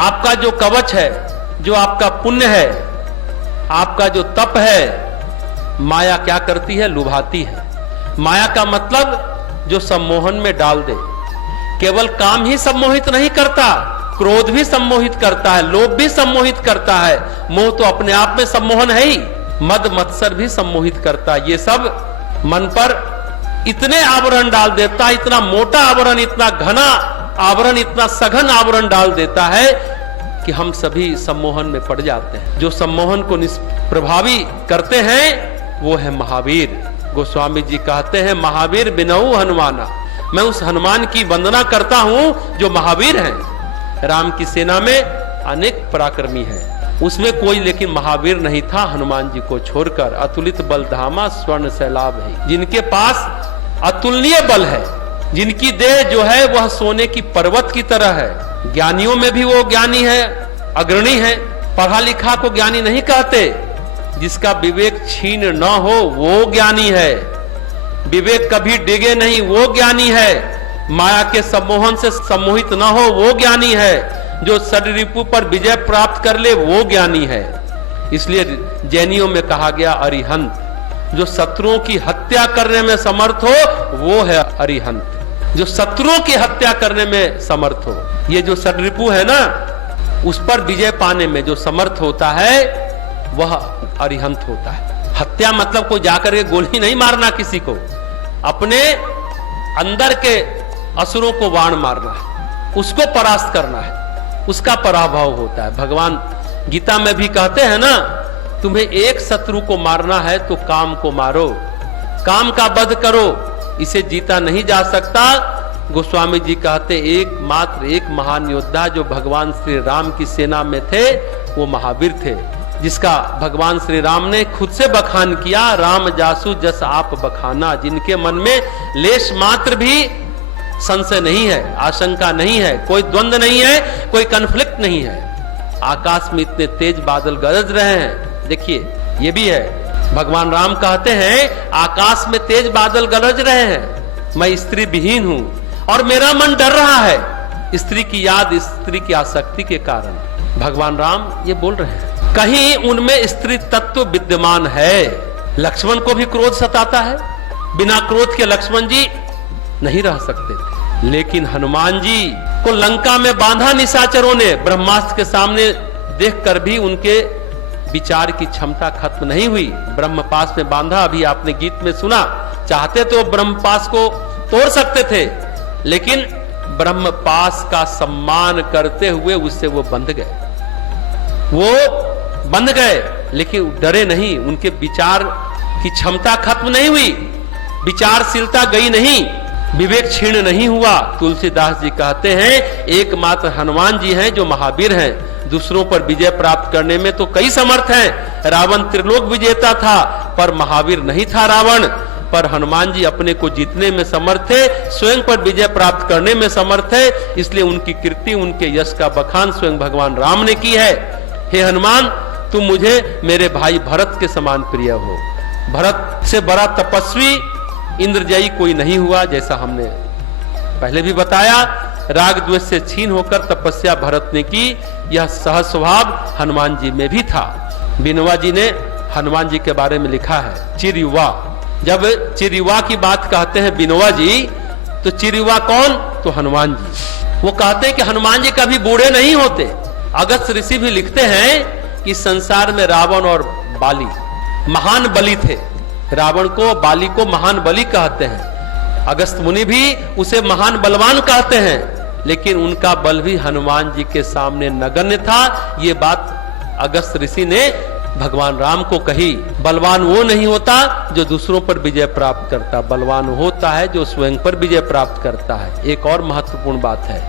आपका जो कवच है, जो आपका पुण्य है, आपका जो तप है, माया क्या करती है? लुभाती है। माया का मतलब जो सम्मोहन में डाल दे। केवल काम ही सम्मोहित नहीं करता, क्रोध भी सम्मोहित करता है, लोभ भी सम्मोहित करता है, मोह तो अपने आप में सम्मोहन है ही, मद मत्सर भी सम्मोहित करता है। ये सब मन पर इतने आवरण डाल देता है, इतना मोटा आवरण, इतना घना आवरण, इतना सघन आवरण डाल देता है कि हम सभी सम्मोहन में पड़ जाते हैं। जो सम्मोहन को निष्प्रभावी करते हैं वो है महावीर। गोस्वामी जी कहते हैं, महावीर बिनऊ हनुमाना। मैं उस हनुमान की वंदना करता हूं जो महावीर हैं। राम की सेना में अनेक पराक्रमी हैं, उसमें कोई लेकिन महावीर नहीं था हनुमान जी को छोड़कर। अतुलित बल धामा स्वर्ण सैलाब है, जिनके पास अतुलनीय बल है, जिनकी देह जो है वह सोने की पर्वत की तरह है। ज्ञानियों में भी वो ज्ञानी है, अग्रणी है। पढ़ा लिखा को ज्ञानी नहीं कहते, जिसका विवेक छीन न हो वो ज्ञानी है। विवेक कभी डिगे नहीं वो ज्ञानी है। माया के सम्मोहन से सम्मोहित न हो वो ज्ञानी है। जो षड्रिपु पर विजय प्राप्त कर ले वो ज्ञानी है। इसलिए जैनियों में कहा गया अरिहंत। जो शत्रुओं की हत्या करने में समर्थ हो वो है अरिहंत। जो शत्रुओं की हत्या करने में समर्थ हो, ये जो षड्रिपु है ना, उस पर विजय पाने में जो समर्थ होता है वह अरिहंत होता है। हत्या मतलब कोई जाकर के गोली नहीं मारना किसी को, अपने अंदर के असुरों को वाण मारना है, उसको परास्त करना है, उसका पराभव होता है। भगवान गीता में भी कहते हैं ना, तुम्हें एक शत्रु को मारना है तो काम को मारो, काम का वध करो, इसे जीता नहीं जा सकता। गोस्वामी जी कहते एकमात्र एक महान योद्धा जो भगवान श्री राम की सेना में थे वो महावीर थे, जिसका भगवान श्री राम ने खुद से बखान किया। राम जासु जस आप बखाना, जिनके मन में लेश मात्र भी संशय नहीं है, आशंका नहीं है, कोई द्वंद्व नहीं है, कोई कन्फ्लिक्ट नहीं है। आकाश में इतने तेज बादल गरज रहे हैं, देखिए ये भी है। भगवान राम कहते हैं आकाश में तेज बादल गरज रहे हैं, मैं स्त्री विहीन हूं और मेरा मन डर रहा है स्त्री की याद, स्त्री की आसक्ति के कारण। भगवान राम ये बोल रहे हैं, कहीं उनमें स्त्री तत्व विद्यमान है। लक्ष्मण को भी क्रोध सताता है, बिना क्रोध के लक्ष्मण जी नहीं रह सकते थे, लेकिन हनुमान जी को लंका में बांधा निशाचरों ने, ब्रह्मास्त्र के सामने देखकर भी उनके विचार की क्षमता खत्म नहीं हुई। ब्रह्मपाश में बांधा, अभी आपने गीत में सुना, चाहते तो ब्रह्मपाश को तोड़ सकते थे, लेकिन ब्रह्मपाश का सम्मान करते हुए उससे वो बंध गए। वो बंध गए लेकिन डरे नहीं, उनके विचार की क्षमता खत्म नहीं हुई, विचारशीलता गई नहीं, विवेक क्षीण नहीं हुआ। तुलसीदास जी कहते हैं एकमात्र हनुमान जी हैं जो महावीर हैं। दूसरों पर विजय प्राप्त करने में तो कई समर्थ हैं। रावण त्रिलोक विजेता था पर महावीर नहीं था रावण, पर हनुमान जी अपने को जीतने में समर्थ थे, स्वयं पर विजय प्राप्त करने में समर्थ है। इसलिए उनकी कीर्ति, उनके यश का बखान स्वयं भगवान राम ने की है। हे हनुमान, तुम मुझे मेरे भाई भरत के समान प्रिय हो। भरत से बड़ा तपस्वी इंद्रजयी कोई नहीं हुआ, जैसा हमने पहले भी बताया। राग द्वेष से छीन होकर तपस्या भरत ने की, यह सहज स्वभाव हनुमान जी में भी था। बिनवा जी ने हनुमान जी के बारे में लिखा है चिर युवा। जब चिर युवा की बात कहते हैं बिनवा जी, तो चिर युवा कौन? तो हनुमान जी। वो कहते हैं कि हनुमान जी कभी बूढ़े नहीं होते। अगस्त ऋषि भी लिखते हैं कि संसार में रावण और बाली महान बलि थे। रावण को, बाली को महान बलि कहते हैं। अगस्त मुनि भी उसे महान बलवान कहते हैं, लेकिन उनका बल भी हनुमान जी के सामने नगण्य था। ये बात अगस्त ऋषि ने भगवान राम को कही। बलवान वो नहीं होता जो दूसरों पर विजय प्राप्त करता, बलवान होता है जो स्वयं पर विजय प्राप्त करता है। एक और महत्वपूर्ण बात है,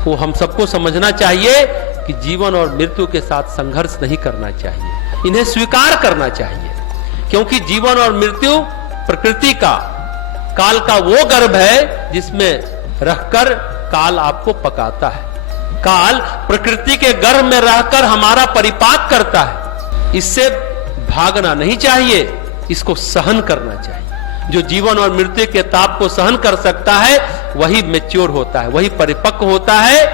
वो हम सबको समझना चाहिए कि जीवन और मृत्यु के साथ संघर्ष नहीं करना चाहिए, इन्हें स्वीकार करना चाहिए, क्योंकि जीवन और मृत्यु प्रकृति का, काल का वो गर्भ है जिसमें रहकर काल आपको पकाता है। काल प्रकृति के गर्भ में रहकर हमारा परिपाक करता है। इससे भागना नहीं चाहिए, इसको सहन करना चाहिए। जो जीवन और मृत्यु के ताप को सहन कर सकता है वही मैच्योर होता है, वही परिपक्व होता है।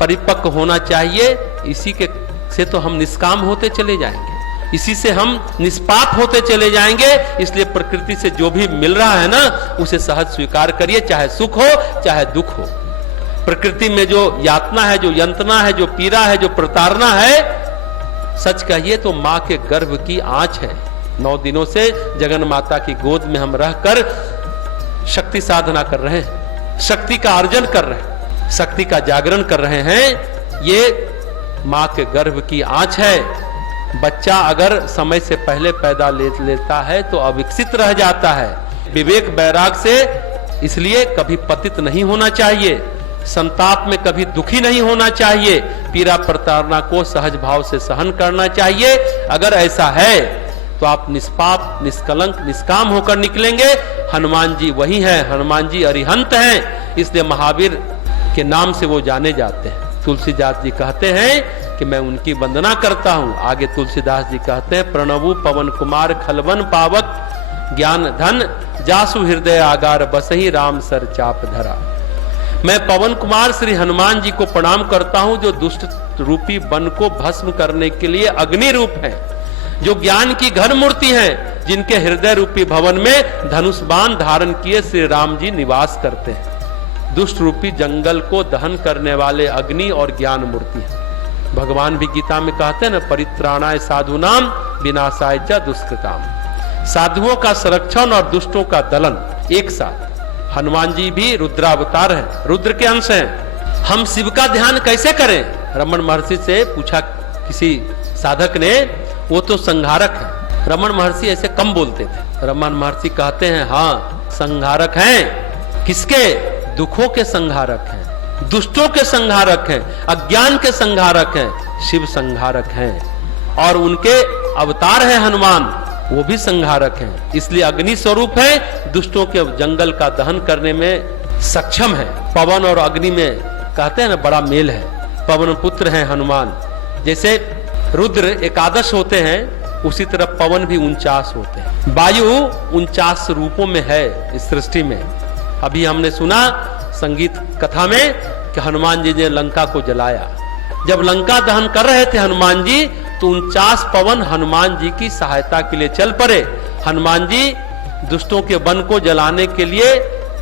परिपक्व होना चाहिए, इसी के से तो हम निष्काम होते चले जाएंगे, इसी से हम निष्पाप होते चले जाएंगे। इसलिए प्रकृति से जो भी मिल रहा है ना, उसे सहज स्वीकार करिए, चाहे सुख हो चाहे दुख हो। प्रकृति में जो यातना है, जो यंत्रणा है, जो पीड़ा है, जो प्रताड़ना है, सच कहिए तो मां के गर्भ की आंच है। 9 दिनों से जगन माता की गोद में हम रहकर शक्ति साधना कर रहे हैं, शक्ति का अर्जन कर रहे हैं, शक्ति का जागरण कर रहे हैं। ये मां के गर्भ की आंच है। बच्चा अगर समय से पहले पैदा लेता है तो अविकसित रह जाता है। विवेक वैराग से इसलिए कभी पतित नहीं होना चाहिए, संताप में कभी दुखी नहीं होना चाहिए, पीड़ा प्रताड़ना को सहज भाव से सहन करना चाहिए। अगर ऐसा है तो आप निष्पाप, निष्कलंक, निष्काम होकर निकलेंगे। हनुमान जी वही हैं, हनुमान जी अरिहंत हैं, इसलिए महावीर के नाम से वो जाने जाते हैं। तुलसीदास जी कहते हैं कि मैं उनकी वंदना करता हूं। आगे तुलसीदास जी कहते हैं, प्रणवु पवन कुमार खलवन पावक, ज्ञान धन जासु हृदय आगार, बसही राम सर चाप धरा। मैं पवन कुमार श्री हनुमान जी को प्रणाम करता हूं, जो दुष्ट रूपी वन को भस्म करने के लिए अग्नि रूप है, जो ज्ञान की घन मूर्ति हैं, जिनके हृदय रूपी भवन में धनुष बाण धारण किए श्री राम जी निवास करते हैं। दुष्ट रूपी जंगल को दहन करने वाले अग्नि और ज्ञान मूर्ति है। भगवान भी गीता में कहते हैं ना, परित्राणाय साधुनाम विनाशाय च दुष्कृताम। साधुओं का संरक्षण और दुष्टों का दलन एक साथ। हनुमान जी भी रुद्रावतार है, रुद्र के अंश हैं। हम शिव का ध्यान कैसे करें? रमन महर्षि से पूछा किसी साधक ने, वो तो संहारक है। रमन महर्षि ऐसे कम बोलते थे। रमन महर्षि कहते हैं, हाँ संहारक हैं। किसके? दुखों के संहारक हैं, दुष्टों के संहारक हैं, अज्ञान के संहारक हैं, शिव संहारक हैं। और उनके अवतार है हनुमान, वो भी संहारक हैं। इसलिए अग्नि स्वरूप है, दुष्टों के जंगल का दहन करने में सक्षम है। पवन और अग्नि में कहते हैं ना बड़ा मेल है। पवन पुत्र है हनुमान। जैसे रुद्र एकादश होते हैं, उसी तरह पवन भी 49 होते हैं। वायु 49 रूपों में है इस सृष्टि में। अभी हमने सुना संगीत कथा में कि हनुमान जी ने लंका को जलाया। जब लंका दहन कर रहे थे हनुमान जी, तो 49 पवन हनुमान जी की सहायता के लिए चल पड़े। हनुमान जी दुष्टों के वन को जलाने के लिए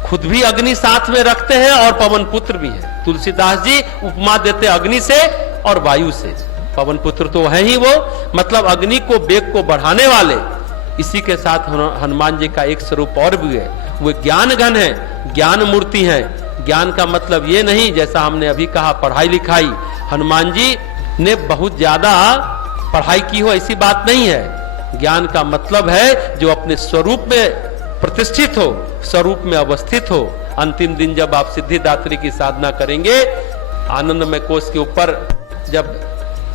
खुद भी अग्नि साथ में रखते हैं और पवन पुत्र भी है। तुलसीदास जी उपमा देते अग्नि से और वायु से। पवन पुत्र तो है ही वो, मतलब अग्नि को वेग को बढ़ाने वाले। इसी के साथ हनुमान जी का एक स्वरूप और भी है, वो ज्ञान घन है, ज्ञान मूर्ति है। ज्ञान का मतलब ये नहीं जैसा हमने अभी कहा पढ़ाई लिखाई। हनुमान जी ने बहुत ज्यादा पढ़ाई की हो ऐसी बात नहीं है। ज्ञान का मतलब है जो अपने स्वरूप में प्रतिष्ठित हो, स्वरूप में अवस्थित हो। अंतिम दिन जब आप सिद्धिदात्री की साधना करेंगे, आनंदमय कोश के ऊपर जब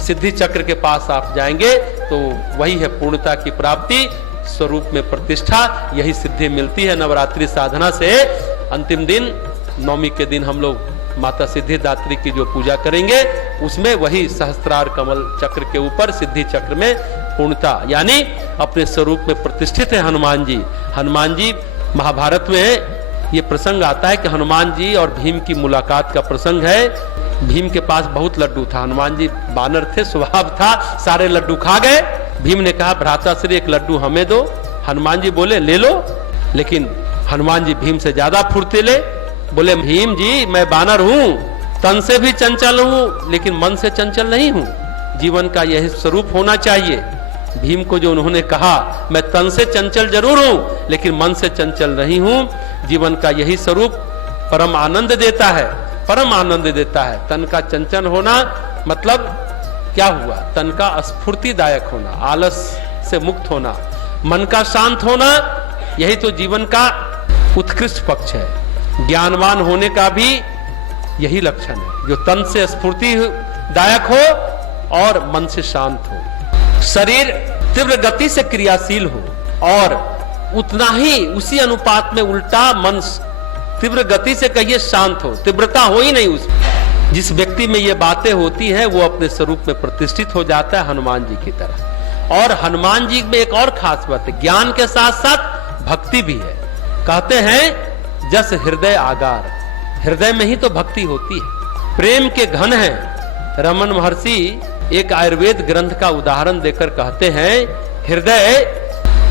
सिद्धि चक्र के पास आप जाएंगे, तो वही है पूर्णता की प्राप्ति, स्वरूप में प्रतिष्ठा। यही सिद्धि मिलती है नवरात्रि साधना से। अंतिम दिन नवमी के दिन हम लोग माता सिद्धिदात्री की जो पूजा करेंगे, उसमें वही सहस्त्रार कमल चक्र के ऊपर सिद्धि चक्र में पूर्णता, यानी अपने स्वरूप में प्रतिष्ठित है हनुमान जी। हनुमान जी, महाभारत में ये प्रसंग आता है कि हनुमान जी और भीम की मुलाकात का प्रसंग है। भीम के पास बहुत लड्डू था, हनुमान जी बानर थे, स्वभाव था, सारे लड्डू खा गए। भीम ने कहा भ्राताश्री एक लड्डू हमें दो। हनुमान जी बोले ले लो, लेकिन हनुमान जी भीम से ज्यादा फुर्तीले। बोले भीम जी मैं बानर हूं, तन से भी चंचल हूं लेकिन मन से चंचल नहीं हूं। जीवन का यही स्वरूप होना चाहिए। भीम को जो उन्होंने कहा मैं तन से चंचल जरूर हूं लेकिन मन से चंचल नहीं हूं, जीवन का यही स्वरूप परम आनंद देता है, परम आनंद देता है। तन का चंचल होना मतलब क्या हुआ? तन का स्फूर्तिदायक होना, आलस से मुक्त होना, मन का शांत होना, यही तो जीवन का उत्कृष्ट पक्ष है। ज्ञानवान होने का भी यही लक्षण है, जो तन से स्फूर्तिदायक हो और मन से शांत हो। शरीर तीव्र गति से क्रियाशील हो और उतना ही उसी अनुपात में उल्टा मन तीव्र गति से कहिए शांत हो, तीव्रता हो ही नहीं उसमें। जिस व्यक्ति में ये बातें होती हैं वो अपने स्वरूप में प्रतिष्ठित हो जाता है हनुमान जी की तरह। और हनुमान जी में एक और खास बात है, ज्ञान के साथ साथ भक्ति भी है। कहते हैं जस हृदय आगार, हृदय में ही तो भक्ति होती है, प्रेम के घन है। रमन महर्षि एक आयुर्वेद ग्रंथ का उदाहरण देकर कहते हैं हृदय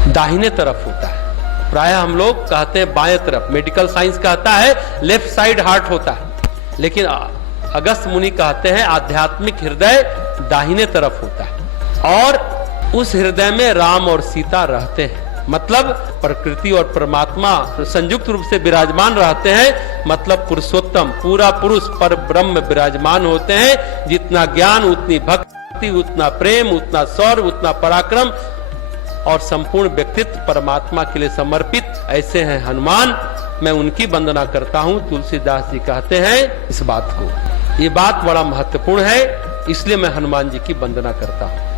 दाहिने तरफ होता है, प्रायः हम लोग कहते हैं बाएं तरफ, मेडिकल साइंस कहता है लेफ्ट साइड हार्ट होता है, लेकिन अगस्त मुनि कहते हैं आध्यात्मिक हृदय दाहिने तरफ होता है। और उस हृदय में राम और सीता रहते हैं, मतलब प्रकृति और परमात्मा संयुक्त रूप से विराजमान रहते हैं, मतलब पुरुषोत्तम पूरा पुरुष पर ब्रह्म विराजमान होते हैं। जितना ज्ञान उतनी भक्ति, उतना प्रेम, उतना शौर्य, उतना पराक्रम और संपूर्ण व्यक्तित्व परमात्मा के लिए समर्पित ऐसे हैं हनुमान। मैं उनकी वंदना करता हूं। तुलसीदास जी कहते हैं इस बात को, ये बात बड़ा महत्वपूर्ण है, इसलिए मैं हनुमान जी की वंदना करता हूं।